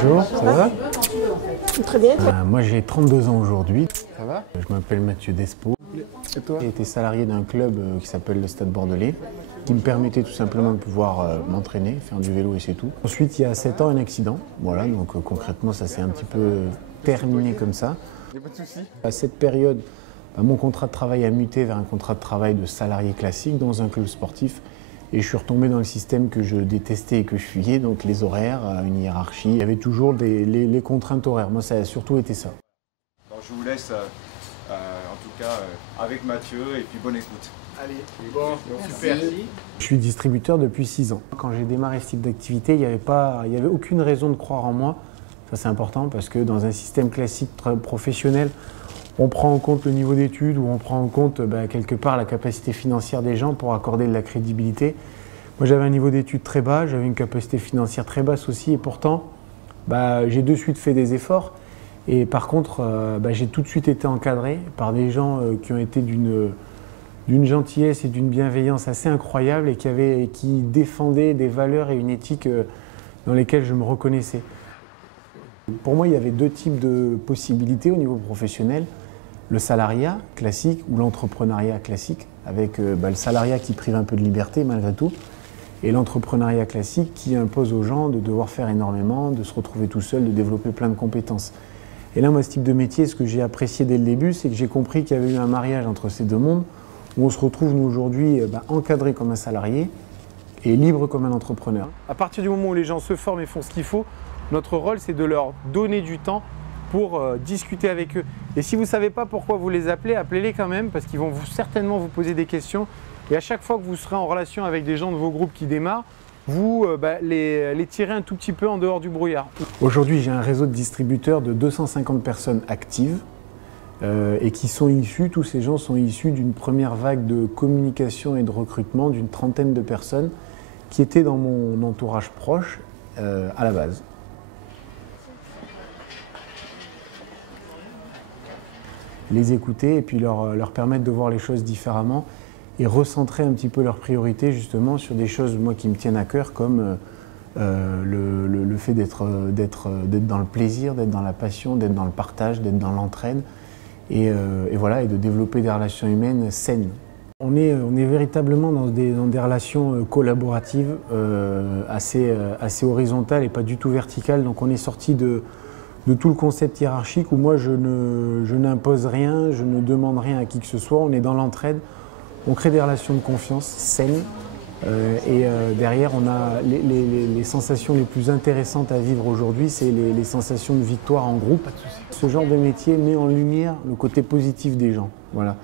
Bonjour, ça va? Très bien. Moi j'ai 32 ans aujourd'hui. Ça va? Je m'appelle Mathieu Despo. Et toi? J'ai été salarié d'un club qui s'appelle le Stade Bordelais, qui me permettait tout simplement de pouvoir m'entraîner, faire du vélo et c'est tout. Ensuite, il y a 7 ans, un accident. Voilà, donc concrètement, ça s'est un petit peu terminé comme ça. Il n'y a pas de souci. À cette période, mon contrat de travail a muté vers un contrat de travail de salarié classique dans un club sportif. Et je suis retombé dans le système que je détestais et que je fuyais, donc les horaires, une hiérarchie. Il y avait toujours les contraintes horaires. Moi, ça a surtout été ça. Alors, je vous laisse en tout cas avec Mathieu et puis bonne écoute. Allez, Bon, super. Je suis distributeur depuis 6 ans. Quand j'ai démarré ce type d'activité, il n'y avait aucune raison de croire en moi. Ça, c'est important parce que dans un système classique professionnel, on prend en compte le niveau d'études ou on prend en compte quelque part la capacité financière des gens pour accorder de la crédibilité. Moi, j'avais un niveau d'études très bas, j'avais une capacité financière très basse aussi et pourtant, j'ai de suite fait des efforts. Et par contre, j'ai tout de suite été encadré par des gens qui ont été d'une gentillesse et d'une bienveillance assez incroyable et qui défendaient des valeurs et une éthique dans lesquelles je me reconnaissais. Pour moi, il y avait 2 types de possibilités au niveau professionnel. Le salariat classique ou l'entrepreneuriat classique, avec le salariat qui prive un peu de liberté malgré tout, et l'entrepreneuriat classique qui impose aux gens de devoir faire énormément, de se retrouver tout seul, de développer plein de compétences. Et là, moi, ce type de métier, ce que j'ai apprécié dès le début, c'est que j'ai compris qu'il y avait eu un mariage entre ces 2 mondes, où on se retrouve, nous, aujourd'hui, encadré comme un salarié et libre comme un entrepreneur. À partir du moment où les gens se forment et font ce qu'il faut, notre rôle, c'est de leur donner du temps pour discuter avec eux. Et si vous ne savez pas pourquoi vous les appelez, appelez-les quand même parce qu'ils vont certainement vous poser des questions. Et à chaque fois que vous serez en relation avec des gens de vos groupes qui démarrent, vous les tirez un tout petit peu en dehors du brouillard. Aujourd'hui, j'ai un réseau de distributeurs de 250 personnes actives et qui sont issus, tous ces gens sont issus d'une première vague de communication et de recrutement d'une 30aine de personnes qui étaient dans mon entourage proche à la base. Les écouter et puis leur permettre de voir les choses différemment et recentrer un petit peu leurs priorités justement sur des choses moi, qui me tiennent à cœur comme le fait d'être dans le plaisir, d'être dans la passion, d'être dans le partage, d'être dans l'entraide et de développer des relations humaines saines. On est véritablement dans des relations collaboratives assez horizontales et pas du tout verticales, donc on est sorti de tout le concept hiérarchique où moi je n'impose rien, je ne demande rien à qui que ce soit, on est dans l'entraide, on crée des relations de confiance saines et derrière on a les sensations les plus intéressantes à vivre aujourd'hui, c'est les sensations de victoire en groupe. Ce genre de métier met en lumière le côté positif des gens. Voilà.